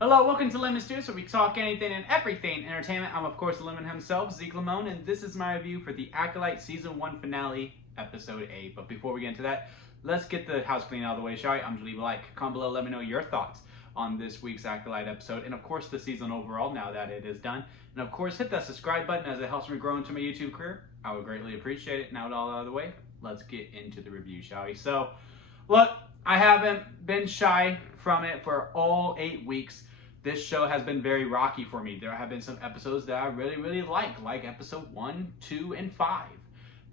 Hello, welcome to Lemon Stews, where we talk anything and everything entertainment. I'm, of course, the Lemon himself, Zeke Lemon, and this is my review for the Acolyte Season 1 Finale, Episode 8. But before we get into that, let's get the house clean out of the way, shall we? I'm going to leave a like, comment below, let me know your thoughts on this week's Acolyte episode, and of course the season overall, now that it is done. And of course, hit that subscribe button as it helps me grow into my YouTube career. I would greatly appreciate it. Now it's all out of the way, let's get into the review, shall we? So, look, I haven't been shy from it for all 8 weeks. This show has been very rocky for me. There have been some episodes that I really like episode 1, 2, and 5.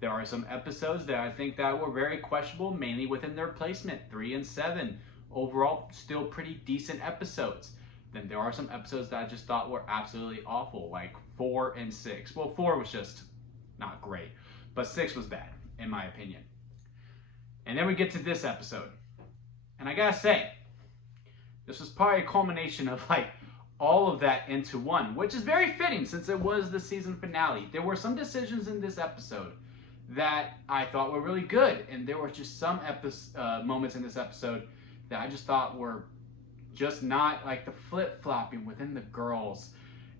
There are some episodes that I think that were very questionable, mainly within their placement, 3 and 7. Overall, still pretty decent episodes. Then there are some episodes that I just thought were absolutely awful, like 4 and 6. Well, 4 was just not great, but 6 was bad, in my opinion. And then we get to this episode. And I gotta say, this was probably a culmination of like all of that into one, which is very fitting since it was the season finale. There were some decisions in this episode that I thought were really good, and there were just some moments in this episode that I just thought were just not, like the flip-flopping within the girls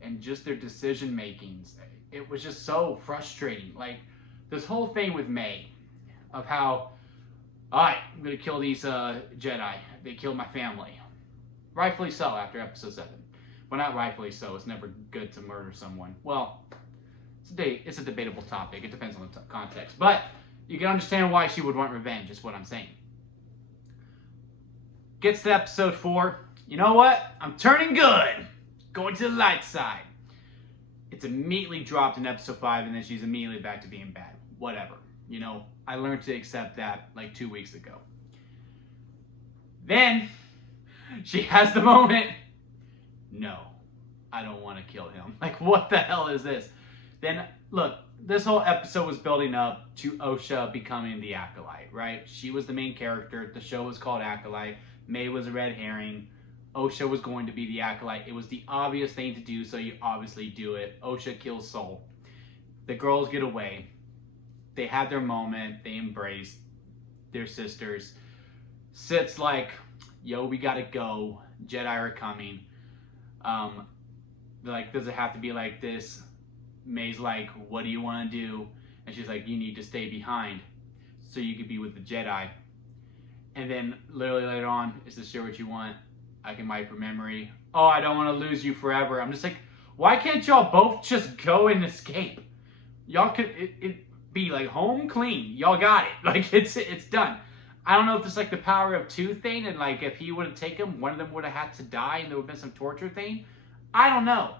and just their decision makings. It was just so frustrating. Like this whole thing with May of how, all right, I'm gonna kill these Jedi. They killed my family. Rightfully so after episode 7. Well, not rightfully so. It's never good to murder someone. Well, it's a debatable topic. It depends on the context. But you can understand why she would want revenge, is what I'm saying. Gets to episode 4. You know what? I'm turning good. Going to the light side. It's immediately dropped in episode 5, and then she's immediately back to being bad. Whatever. You know, I learned to accept that like 2 weeks ago. Then she has the moment. No, I don't want to kill him. Like, what the hell is this? Then, look, this whole episode was building up to Osha becoming the Acolyte, right? She was the main character. The show was called Acolyte. May was a red herring. Osha was going to be the Acolyte. It was the obvious thing to do, so you obviously do it. Osha kills Soul. The girls get away. They had their moment. They embrace their sisters. Sith's like, yo, we gotta go. Jedi are coming. Like, does it have to be like this? May's like, what do you want to do? And she's like, you need to stay behind so you could be with the Jedi. And then literally later on, is this sure what you want? I can wipe your memory. Oh, I don't want to lose you forever. I'm just like, why can't y'all both just go and escape? Y'all could it be like home clean. Y'all got it. Like it's done. I don't know if it's like the power of 2 thing, and like if he would have taken them, one of them would have had to die, and there would have been some torture thing. I don't know.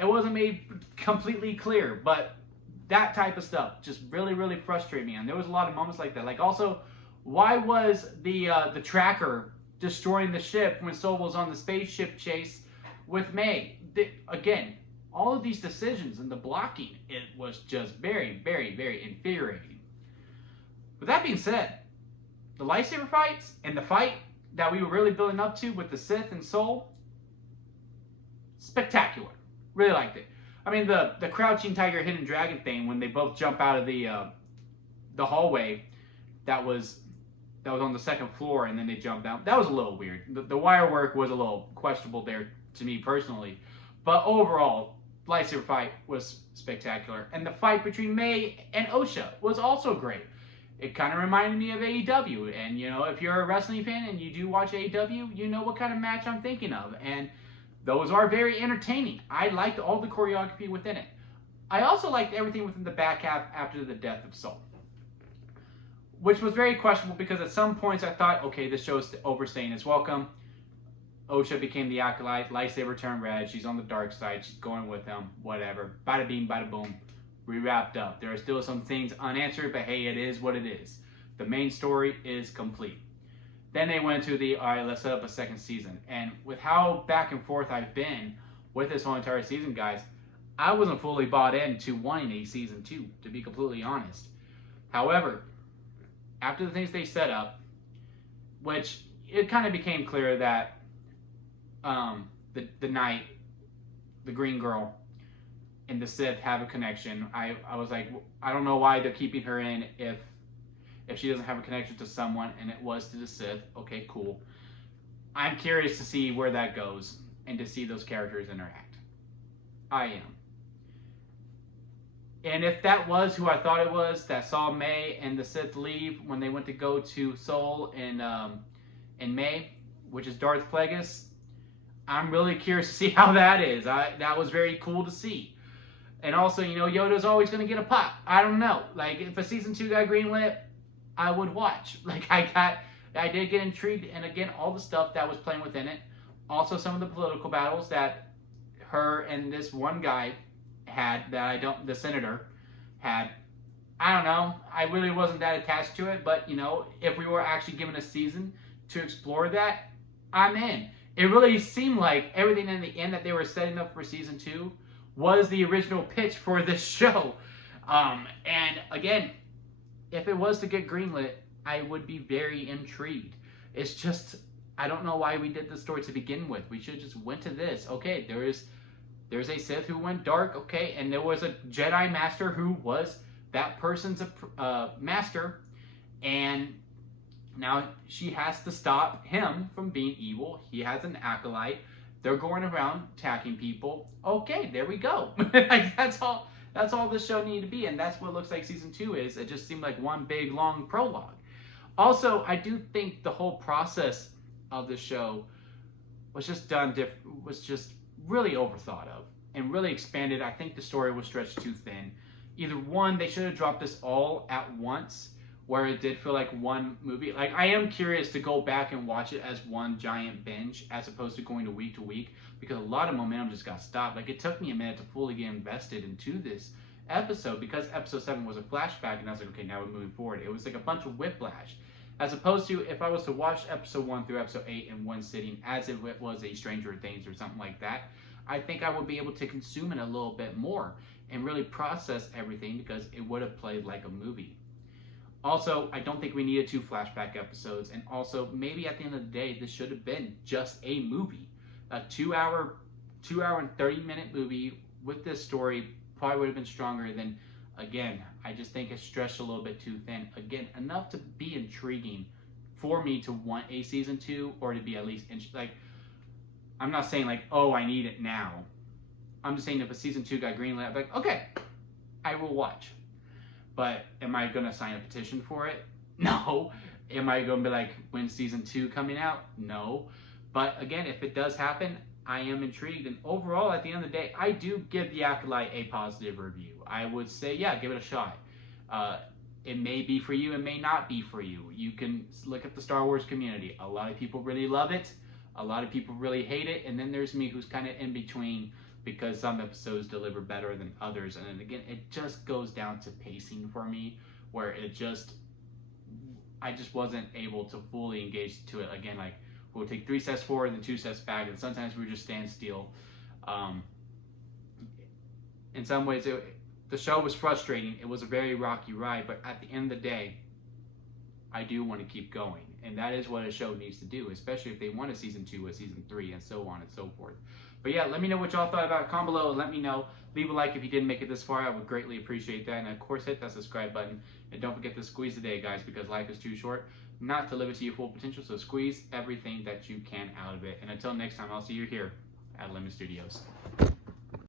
It wasn't made completely clear, but that type of stuff just really frustrated me. And there was a lot of moments like that. Like also, why was the tracker destroying the ship when Soul was on the spaceship chase with May? Again, all of these decisions and the blocking, it was just very infuriating. With that being said, the lightsaber fights and the fight that we were really building up to with the Sith and Soul, spectacular. Really liked it. I mean, the crouching tiger, hidden dragon thing when they both jump out of the hallway that was on the 2nd floor and then they jump down. That was a little weird. The wire work was a little questionable there to me personally, but overall, lightsaber fight was spectacular, and the fight between May and Osha was also great. It kind of reminded me of AEW, and you know, if you're a wrestling fan and you do watch AEW, you know what kind of match I'm thinking of, and those are very entertaining. I liked all the choreography within it. I also liked everything within the back half after the death of Soul, which was very questionable because at some points I thought, okay, this show is overstaying its welcome. Osha became the Acolyte, lightsaber turned red, she's on the dark side, she's going with him, whatever. Bada bing, bada boom. We wrapped up. There are still some things unanswered, but hey, it is what it is. The main story is complete. Then they went to the, all right, let's set up a 2nd season. And with how back and forth I've been with this whole entire season, guys, I wasn't fully bought into wanting a season 2, to be completely honest. However, after the things they set up, which it kind of became clear that the Knight, the green girl, and the Sith have a connection. I was like, I don't know why they're keeping her in if she doesn't have a connection to someone, and it was to the Sith. Okay, cool. I'm curious to see where that goes. and to see those characters interact. I am. And if that was who I thought it was, that saw May and the Sith leave when they went to go to Seoul in May, which is Darth Plagueis, I'm really curious to see how that is. That was very cool to see. And also, you know, Yoda's always going to get a pop. I don't know. Like, if a season 2 got greenlit, I would watch. Like, I did get intrigued, and again, all the stuff that was playing within it. Also, some of the political battles that her and this one guy had the senator had. I don't know. I really wasn't that attached to it, but, you know, if we were actually given a season to explore that, I'm in. It really seemed like everything in the end that they were setting up for season 2 was the original pitch for this show. And again, if it was to get greenlit, I would be very intrigued. It's just, I don't know why we did this story to begin with. We should have just went to this. Okay, there's a Sith who went dark, okay, and there was a Jedi Master who was that person's master, and now she has to stop him from being evil. He has an acolyte. They're going around attacking people. Okay, there we go. Like, that's all this show needed to be, and that's what it looks like season 2 is. It just seemed like one big long prologue. Also, I do think the whole process of the show was just really overthought of and really expanded. I think the story was stretched too thin. Either one, they should have dropped this all at once, where it did feel like one movie. Like, I am curious to go back and watch it as one giant binge as opposed to going to week, because a lot of momentum just got stopped. Like, it took me a minute to fully get invested into this episode, because episode 7 was a flashback, and I was like, okay, now we're moving forward. It was like a bunch of whiplash, as opposed to if I was to watch episode 1 through episode 8 in one sitting, as if it was a Stranger Things or something like that. I think I would be able to consume it a little bit more and really process everything, because it would have played like a movie. Also, I don't think we needed 2 flashback episodes, and also maybe at the end of the day, this should have been just a movie. A 2 hour and 30-minute movie with this story probably would have been stronger than, again, I just think it's stretched a little bit too thin. Again, enough to be intriguing for me to want a season 2, or to be at least, like, I'm not saying like, oh, I need it now. I'm just saying if a season 2 got greenlit, I'd be like, okay, I will watch. But am I going to sign a petition for it? No. Am I going to be like, when's season 2 coming out? No. But again, if it does happen, I am intrigued. And overall, at the end of the day, I do give The Acolyte a positive review. I would say, yeah, give it a shot. It may be for you, it may not be for you. You can look at the Star Wars community. A lot of people really love it. A lot of people really hate it. And then there's me, who's kind of in between, because some episodes deliver better than others. And then again, it just goes down to pacing for me, where I just wasn't able to fully engage to it. Again, like, we'll take 3 steps forward and then 2 steps back, and sometimes we just stand still. In some ways, the show was frustrating. It was a very rocky ride, but at the end of the day, I do want to keep going. And that is what a show needs to do, especially if they want a season 2, a season 3, and so on and so forth. But yeah, let me know what y'all thought about it. Comment below. Let me know. Leave a like if you didn't make it this far. I would greatly appreciate that. And of course, hit that subscribe button. And don't forget to squeeze the day, guys, because life is too short not to live it to your full potential. So squeeze everything that you can out of it. And until next time, I'll see you here at Lemon Studios.